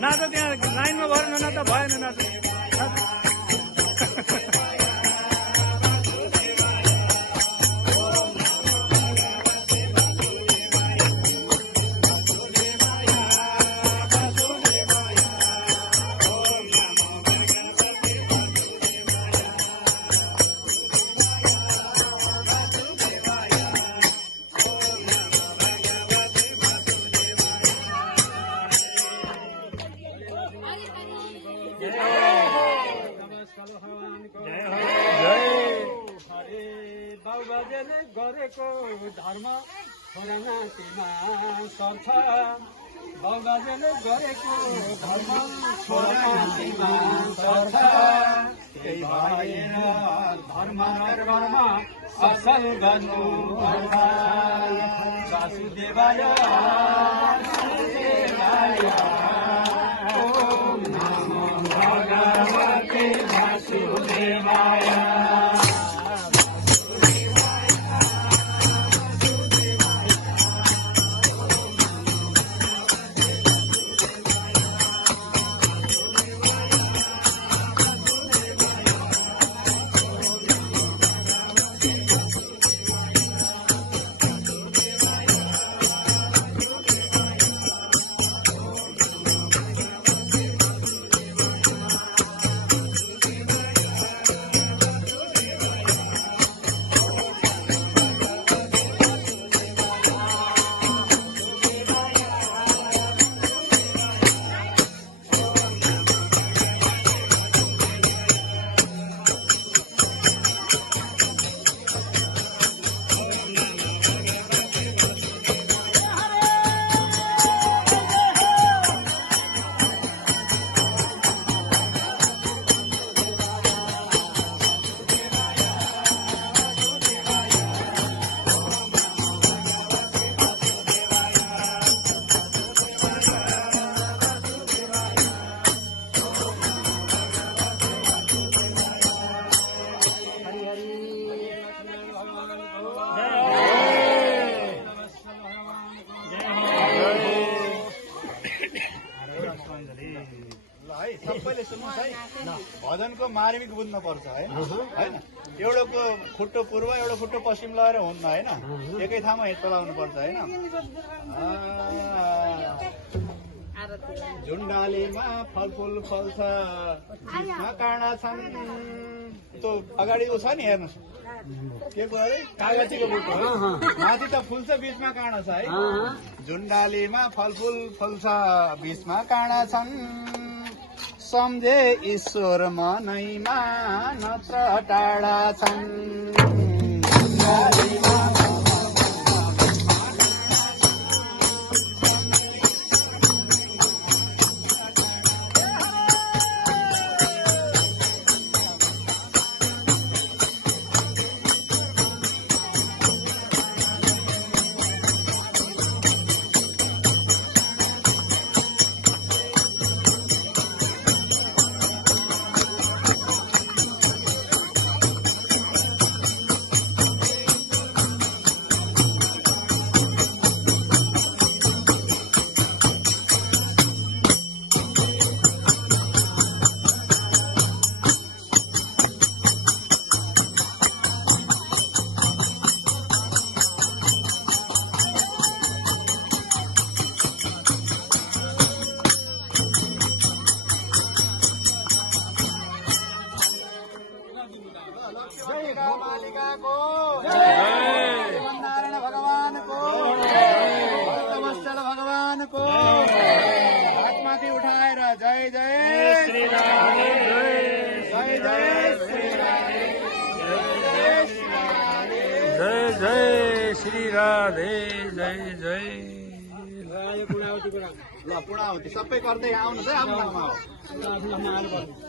नाच त्यहाँ लाइनमा भएर ननाच्दा भएन नाच बाबुबाजेले गरेको धर्म छोरा नातिमा सर्छ बाबुबाजेले गरेको धर्म छोरा नातिमा सर्छ त्यही भएर धर्म कर्म असल गर्नु पर्छ वासुदेवाय ओम नमो भगवते वासुदेवाय सबैले सुन्नुहोस् है भजनको मार्मिक बुझ्नु पर्छ होइन एउटाको खुट्टो पूर्व एउटा खुट्टो पश्चिम लगाएर हुन्न होइन एकै ठाउँमा चलाउनु पर्छ होइन झुन्डालीमा फलफुल फल्छ बिचमा काँडा छन् त्यो अगाडिको छ नि हेर्नुहोस् के को अरे कागजीको बुक हो माथि त फुल्छ बिचमा काँडा छ है झुन्डालीमा फलफुल फल्छ बिचमा काँडा छन् सम्झे ईश्वर मनैमा नत्र टाढा छन् मालिकाको नारायण भगवानको भगवानको हातमाथि उठाएर जय जय श्री राम जय जय श्री राम जय जय श्री राधे जय जय ल पुणावती सबै गर्दै आउनुहोस् है आफ्नो ठाउँमा